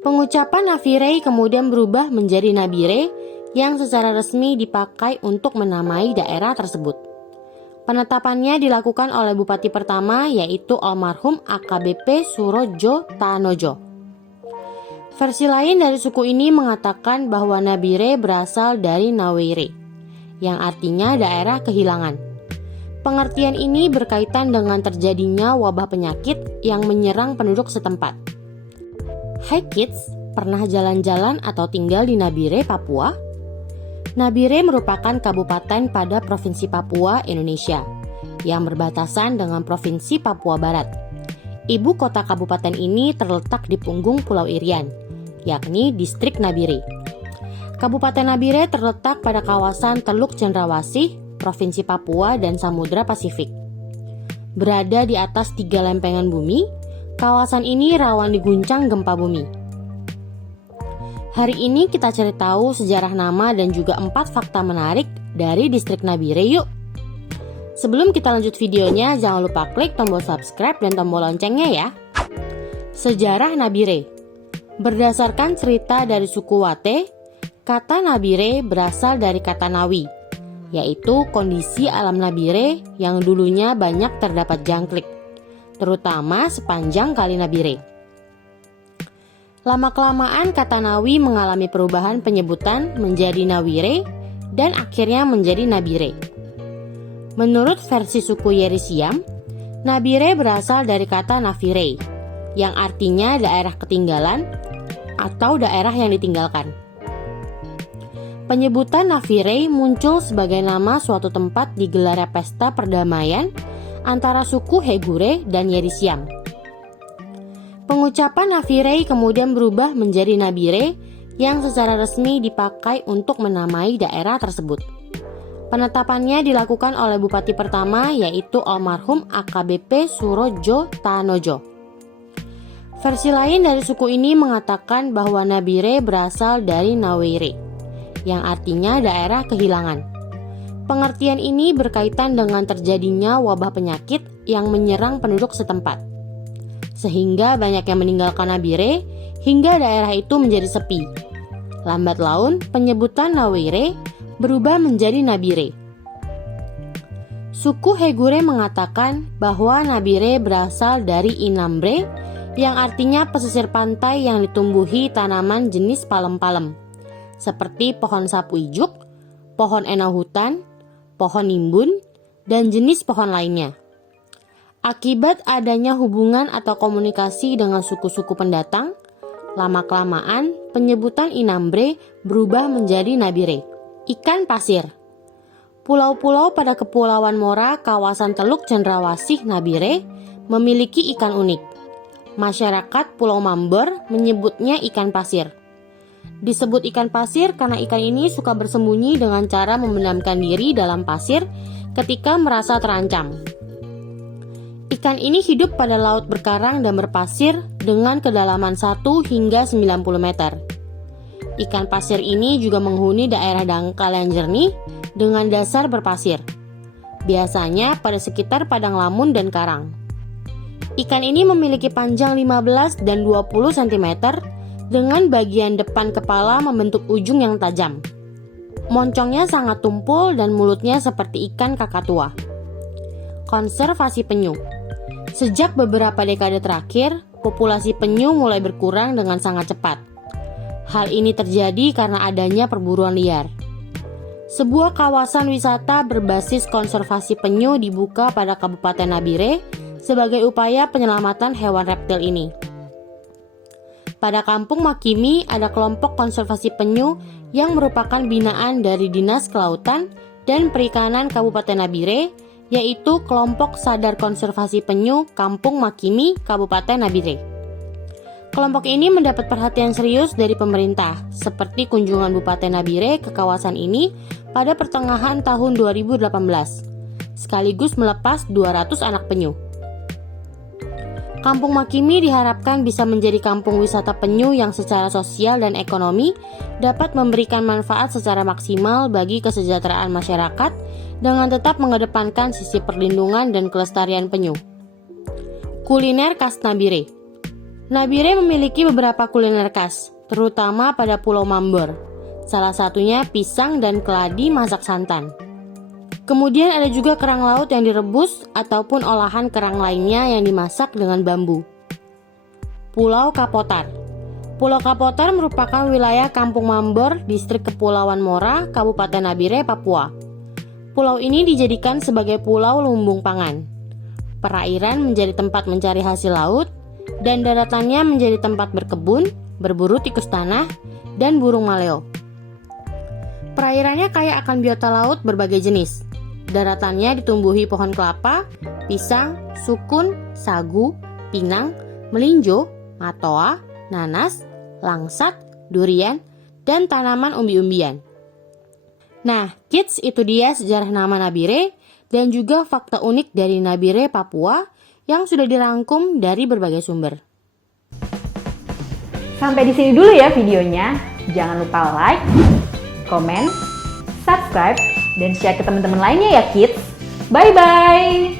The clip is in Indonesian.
Pengucapan Nabire kemudian berubah menjadi Nabire yang secara resmi dipakai untuk menamai daerah tersebut. Penetapannya dilakukan oleh bupati pertama yaitu almarhum AKBP Surodjo Tanojo. Versi lain dari suku ini mengatakan bahwa Nabire berasal dari Nawere, yang artinya daerah kehilangan. Pengertian ini berkaitan dengan terjadinya wabah penyakit yang menyerang penduduk setempat. Hai kids, pernah jalan-jalan atau tinggal di Nabire, Papua? Nabire merupakan kabupaten pada Provinsi Papua, Indonesia, yang berbatasan dengan Provinsi Papua Barat. Ibu kota kabupaten ini terletak di punggung Pulau Irian, yakni distrik Nabire. Kabupaten Nabire terletak pada kawasan Teluk Cendrawasih, Provinsi Papua dan Samudra Pasifik. Berada di atas 3 lempengan bumi, kawasan ini rawan diguncang gempa bumi. Hari ini kita cari tahu sejarah nama dan juga 4 fakta menarik dari distrik Nabire yuk. Sebelum kita lanjut videonya, jangan lupa klik tombol subscribe dan tombol loncengnya ya. Sejarah Nabire. Berdasarkan cerita dari suku Wate, kata Nabire berasal dari kata Nawi, yaitu kondisi alam Nabire yang dulunya banyak terdapat jangkrik, terutama sepanjang Kali Nabire. Lama-kelamaan kata Nawi mengalami perubahan penyebutan menjadi Nawire dan akhirnya menjadi Nabire. Menurut versi suku Yerisiam, Nabire berasal dari kata Navire, yang artinya daerah ketinggalan atau daerah yang ditinggalkan. Penyebutan Navire muncul sebagai nama suatu tempat digelarnya pesta perdamaian antara suku Hegure dan Yerisiam. Pengucapan Navire kemudian berubah menjadi Nabire yang secara resmi dipakai untuk menamai daerah tersebut. Penetapannya dilakukan oleh bupati pertama yaitu almarhum AKBP Surodjo Tanojo. Versi lain dari suku ini mengatakan bahwa Nabire berasal dari Nawere, yang artinya daerah kehilangan. Pengertian ini berkaitan dengan terjadinya wabah penyakit yang menyerang penduduk setempat, sehingga banyak yang meninggalkan Nabire hingga daerah itu menjadi sepi. Lambat laun, penyebutan Nawere berubah menjadi Nabire. Suku Hegure mengatakan bahwa Nabire berasal dari Inambre, yang artinya pesisir pantai yang ditumbuhi tanaman jenis palem-palem, seperti pohon sapu ijuk, pohon enau hutan, pohon nimbun, dan jenis pohon lainnya. Akibat adanya hubungan atau komunikasi dengan suku-suku pendatang, lama-kelamaan penyebutan Inambre berubah menjadi Nabire. Ikan pasir. Pulau-pulau pada Kepulauan Mora, kawasan Teluk Cendrawasih Nabire, memiliki ikan unik. Masyarakat Pulau Mambor menyebutnya ikan pasir. Disebut ikan pasir karena ikan ini suka bersembunyi dengan cara memendamkan diri dalam pasir ketika merasa terancam. Ikan ini hidup pada laut berkarang dan berpasir dengan kedalaman 1 hingga 90 meter. Ikan pasir ini juga menghuni daerah dangkal yang jernih dengan dasar berpasir, biasanya pada sekitar padang lamun dan karang. Ikan ini memiliki panjang 15 dan 20 cm dengan bagian depan kepala membentuk ujung yang tajam. Moncongnya sangat tumpul dan mulutnya seperti ikan kakatua. Konservasi penyu. Sejak beberapa dekade terakhir, populasi penyu mulai berkurang dengan sangat cepat. Hal ini terjadi karena adanya perburuan liar. Sebuah kawasan wisata berbasis konservasi penyu dibuka pada Kabupaten Nabire sebagai upaya penyelamatan hewan reptil ini. Pada Kampung Makimi ada kelompok konservasi penyu yang merupakan binaan dari Dinas Kelautan dan Perikanan Kabupaten Nabire, yaitu Kelompok Sadar Konservasi Penyu Kampung Makimi, Kabupaten Nabire. Kelompok ini mendapat perhatian serius dari pemerintah, seperti kunjungan Bupati Nabire ke kawasan ini pada pertengahan tahun 2018, sekaligus melepas 200 anak penyu. Kampung Makimi diharapkan bisa menjadi kampung wisata penyu yang secara sosial dan ekonomi dapat memberikan manfaat secara maksimal bagi kesejahteraan masyarakat dengan tetap mengedepankan sisi perlindungan dan kelestarian penyu. Kuliner khas Nabire. Nabire memiliki beberapa kuliner khas, terutama pada Pulau Mambor. Salah satunya pisang dan keladi masak santan. Kemudian ada juga kerang laut yang direbus ataupun olahan kerang lainnya yang dimasak dengan bambu. Pulau Kapotar. Pulau Kapotar merupakan wilayah Kampung Mambor, distrik Kepulauan Mora, Kabupaten Nabire, Papua. Pulau ini dijadikan sebagai pulau lumbung pangan. Perairan menjadi tempat mencari hasil laut, dan daratannya menjadi tempat berkebun, berburu tikus tanah, dan burung maleo. Perairannya kaya akan biota laut berbagai jenis. Daratannya ditumbuhi pohon kelapa, pisang, sukun, sagu, pinang, melinjo, matoa, nanas, langsat, durian, dan tanaman umbi-umbian. Nah, kids, itu dia sejarah nama Nabire dan juga fakta unik dari Nabire, Papua yang sudah dirangkum dari berbagai sumber. Sampai di sini dulu ya videonya. Jangan lupa like, comment, subscribe, dan share ke teman-teman lainnya ya kids. Bye-bye!